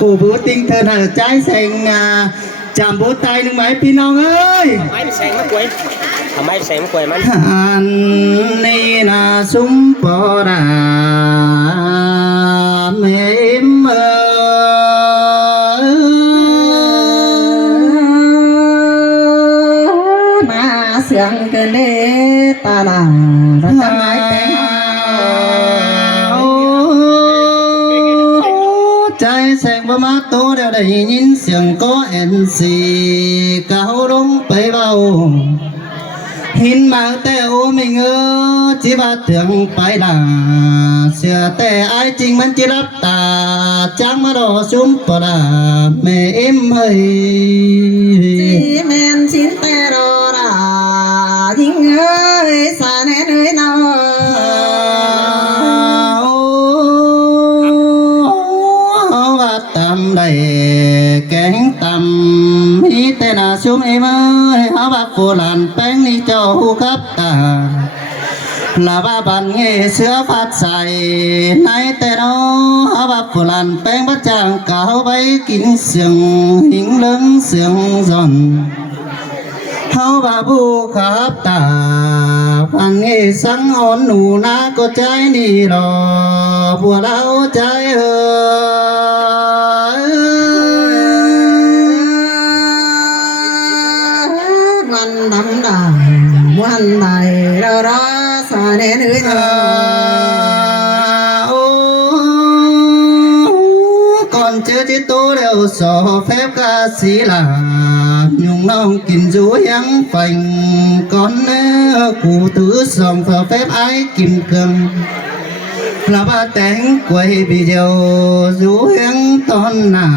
cổ vũ tinh thần ở trái xanh chạm bố tay nước máy pin ông ơi máy sen mất quên máy sen mất quên máy anh này là súng bò đà mềm mà sương cái lê ta là rất mãi tên trái xanh và má tô đều đầy nhìn xiềng có en xì cao đông bay vào hin mang tè ô mình ơ chỉ ba tưởng phải là xưa tè ai chính mình chỉ đáp ta chẳng mà đỏ xuống bỏ là mẹ em ơi chỉ men chín tè đỏ là chính ơi xa nét ơi nào tầm đầy kén tầm ý tên là xuống em ơi háo bác phù làn bánh đi cho hú khắp ta là ba bạn nghe sữa phát xài nay tên đó háo bác phù làn bánh bắt chàng cáo bấy kính sương hình lưng sương giòn háo bà bu khắp ta bạn nghe sáng hòn nụ ná có trái nì đò bùa đau trái quan tâm đà quan này đâu đó xa đến nơi còn chưa chỉ tố đều sổ phép ca sĩ là nhung nông kinh rú hiắng phành con cụ tứ sòng phở phép ái kim cương là ba tén quay video rú hiắng ton nà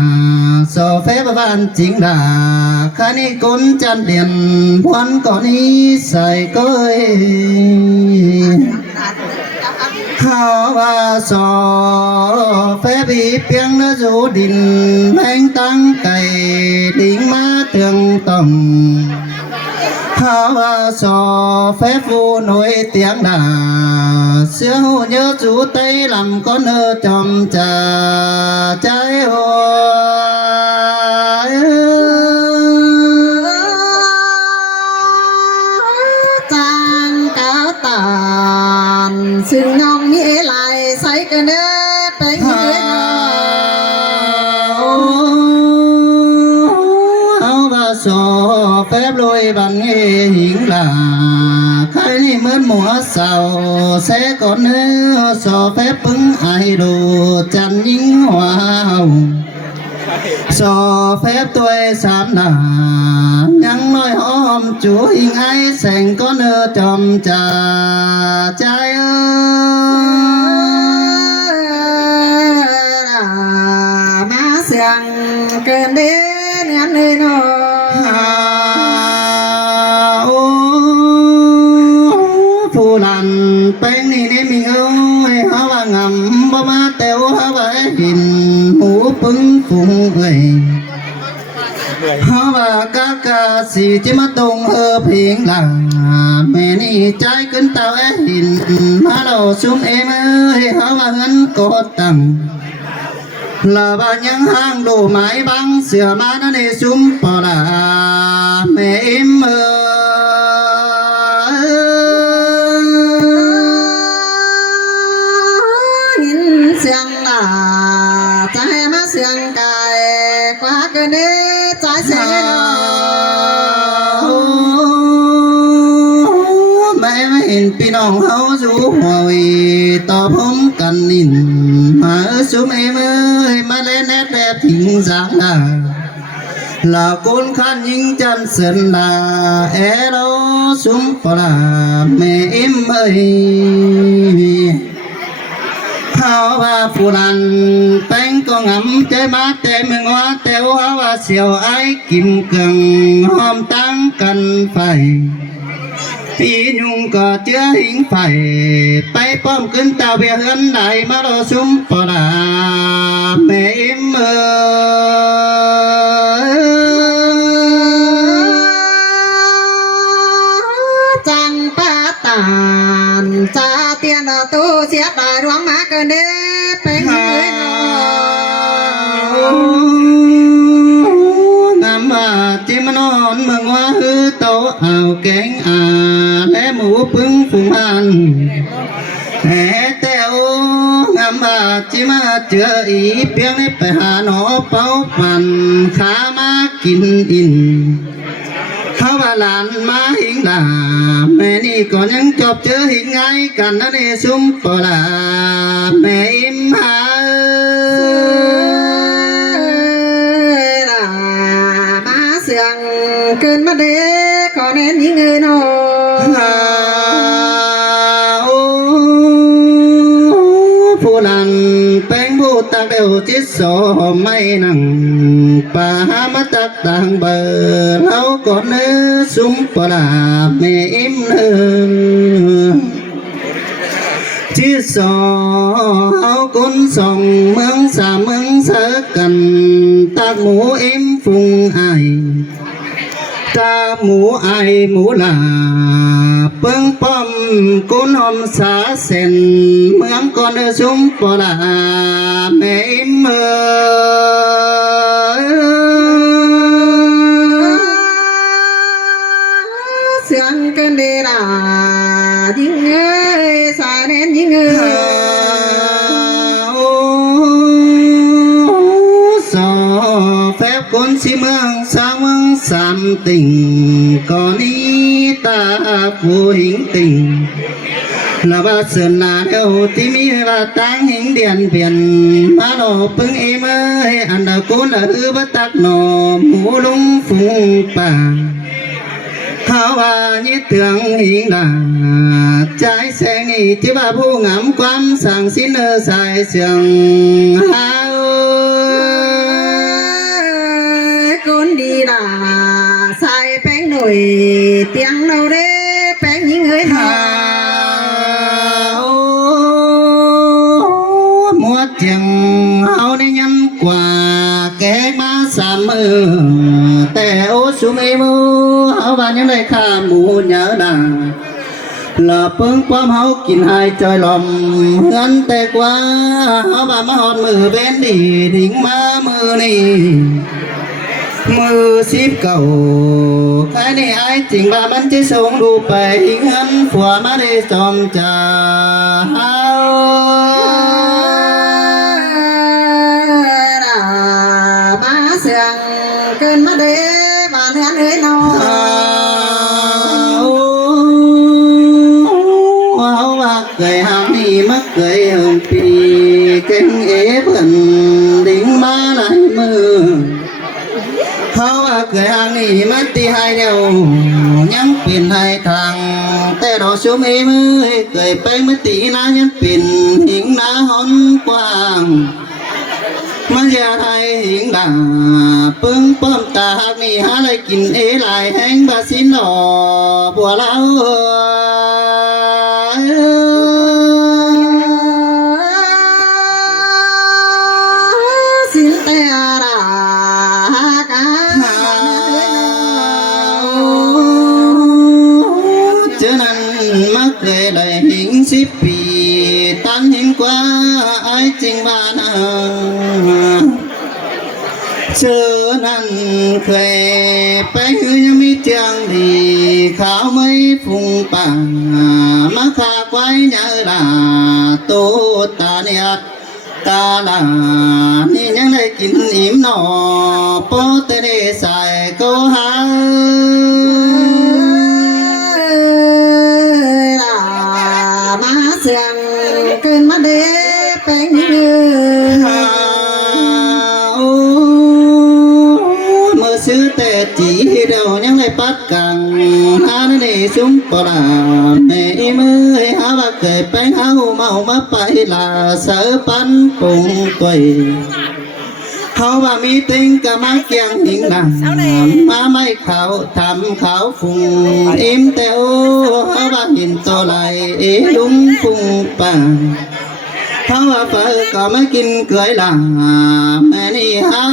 sổ phép ban chính là khá ni côn chăn điện quan con ý xài coi hào ba sò phép bị piang nó rú đình anh tăng cày đỉnh má thường tổng hào ba sò phép vu nổi tiếng đà xưa hồ nhớ chú tay làm con ơ chòm trà trái hồ trang cáo tàn xương ngông nghĩa lại say cái nếp bánh nghĩa áo ba sò phép lôi bằng nghề hiển là khai ni mướn mùa sao sẽ còn sò phép bứng ai đồ chăn những hoa hồng sò phép tôi sám nà nhắn nói hôm chú hình ai sành con ơ chòm trà trái má sương cơn đến ngắn nơi nó phù làn bánh đi nên mình ơi háo bà ngầm bó má tèo háo bà hình hú bứng phùng người háo bà các ca sĩ chỉ mắt tung hợp hiện là mẹ ni trái kính tao hình má đầu xuống em ơi háo bà ngân có tầng là ba nhang hang đồ mái băng sửa má nó nề xuống bỏ là mẹ em ơi nhìn sương là trái má sương cài qua cái nếp trái sương mẹ hình pin ông hấu rú hồi to không cần nhìn mà xuống em ơi mà lên nét đẹp thỉnh dáng là con khăn những chân sơn là é đó xuống bỏ là mẹ em ơi háo ba phù làn bánh con ngắm trái má tê mình hoa teo háo ba siêu ái kim cường hôm tăng cần phải phi nhung có chưa hình phải bay bom cân tàu bia hơn đại má đồ xuống bỏ là mẹ em chẳng ba tàn cha tiền tu xếp đại đoán má cơn nếp bánh người nó เอาแกงและหมูปึ้งฟุงอันแห่แต่โองามบาจิมาเจออีเพียงได้ไปหาหนอเป้าปันขามากินอินเขาว่าหลานมาหิงลาแม่นี่ก็ยังจบเจอหิงไงกันนั่นเอซุ่มปลาแม่อิมหามาเสียงเกินมาเด็กก็เน้นยิงเงินโอผู้ลันแป้งบูตาเดียวจิตโสไม่นั่งป่ามาตักต่างเบอร์เราก็เนื้อซุ้มปลาแม่อิ่มเนื้อจิตโสเอากุนส่งเมืองสามเมืองเสกันตักหมูอิ่มฟุงไอตาหมูไอหมูลาเปิ้งป้อมกุนหอมสาเซนเมืองก่อนชุมปลาแม่เมือเสียงกันเดดายิงเงยสายเน้นยิงเงยแฟบคนสิเมืองสาวเมืองสามติ่งก่อนนี้ตาผู้หิงติ่งละว่าเสือนาเดียวที่มีว่าตั้งหิงเดียนเปลี่ยนมาโนปึงเอเมยอันดากุนบัตักหนอหมูลุงฟุงป่าหาว่ายี่เตืองหิงดาใจแสงนี่ที่ว่าผู้งามความสั่งสินสายเสียงหาคนดีด่าใส่แป้งหน่อยเตียงเราเด้แป้งยิงเฮ้ยหามัวเจียงเอาในยันกว่าแกมาสามมือแต่โอสุเมมือเอาบ้านยังได้ข้าหมูเนื้อด่าละเพิ่งความเฮากินหายจอยลมเงินแต่กว่าเอาบ้านมาหอดมือเบนดีทิ้งมามือนี่มือสิบเก่าใครในไอ้จริงว่ามันจะส่งดูไปเงินผัวมาได้จอมจ่ามาเสียงเกินมาเด้บ้านเฮือนเอ้ยน้องเอาว่าเกยหางนี่มักเกยหงปีเก่งเอ๋เพิ่นดิ่งมาหลายมือเขาว่าเกยหางนี่มันตีให้เดียวยังเป็นให้ทางแต่ดอกชุมเอมือเกยไปมาตีนายังเป็นหิงนาหอนกว้างมันจะไทยหิงด่าปึ้งป้อมตาหากนี่หาอะไรกินเอหลายแห้งบาสินหล่อบัวเล้าสินแต่ราคาเจอนั้นมักเลยได้หิง10 ปีตันหิงกว่าไอ้จริงบ้านาเจอนั้นเคยไปหือยังมีเจียงดีขาวไม่ฟุ้งป่ามาขากไว้เนื้อลาโตตาเนียดตาลานี่ยังได้กินอิ่มหนอโปเตเดใส่ก็หามาเสียงเกินมาเด้แป้งยิงเงย ซื้อแต่จีเดียวยังได้ปัดกังหาในซุ้มปลาแม่มือหาว่าเกิดไปหาเมามาไปลาเสือปันปุงตัวเขาว่ามีติงกะมาเกียงหิงดังมาไม่เขาทำเขาฟุงอิ่มแต่โอเขาว่าหินตัวไหลลุงฟุงป่าเขาว่าเปิดก็มากินเกลือลาแม่นี่ฮะ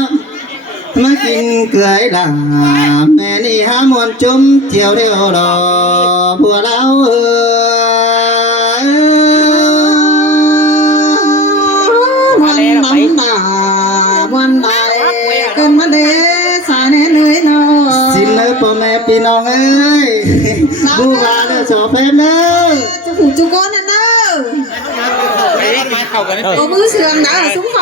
มากินเกลือลาแม่นี่หามวนจุ้มเจียวเดียวรอบัวเล้าวันนั้นน่ะวันใดเกินมาเด้สายเน้นเอ้ยน้อง สินเลยพ่อแม่พี่น้องเอ้ย บูบาเด้อสอเพนเด้อ จะผูกจุกก้อนนั่นเด้อ ไอ้นี่มาเข้ากัน โอ้มือเสืองนะซุ้มไฟ